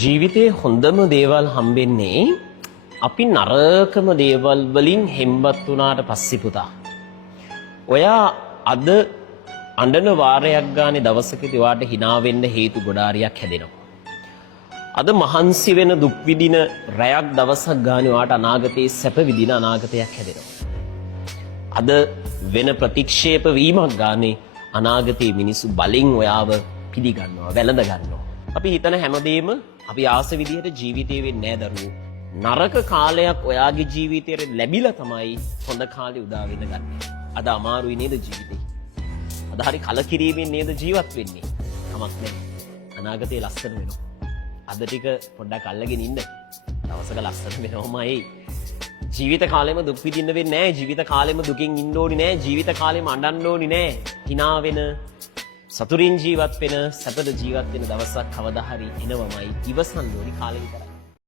ජීවිතේ හොඳම දේවල් හම්බෙන්නේ අපි නරකම දේවල් වලින් හෙම්බත් වුණාට පස්සේ පුතා. ඔයා අද අඬන වාරයක් ගානේ දවසකදී වාට hina වෙන්න හේතු ගොඩාරියක් හැදෙනවා. අද මහන්සි වෙන දුක් විඳින රැයක් දවසක් ගානේ වාට අනාගතයේ සැප විඳින අනාගතයක් හැදෙනවා. අද වෙන ප්‍රතික්ෂේප වීමක් ගානේ අනාගතයේ මිනිස්සු බලෙන් ඔයාව පිළිගන්නවා, වැළඳ ගන්නවා. අපි හිතන හැමදේම අපි ආස විදිහට ජීවිතේ වෙන්නේ නැහැ දරුවෝ. නරක කාලයක් ඔයාගේ ජීවිතේට ලැබිලා තමයි හොඳ කාලේ උදා වෙන්න ගන්න. අද අමාරුයි නේද ජීවිතේ? අද හරි කලකිරීමෙන් නේද ජීවත් වෙන්නේ? කමක් නැහැ. අනාගතේ ලස්සන වෙනවා. අද ටික පොඩ්ඩක් අල්ලගෙන ඉන්න. දවසක ලස්සන වෙනවමයි. ජීවිත කාලෙම දුක් විඳින්න වෙන්නේ නැහැ. ජීවිත කාලෙම දුකින් ඉන්න ඕනි නැහැ. ජීවිත කාලෙම අඬන්න ඕනි නැහැ. hina වෙන සතුරින් ජීවත් වෙන සැපද ජීවත් වෙන දවසක් කවදා හරි එනවමයි. ඉවසන්න ඕනි කාලෙ විතරයි.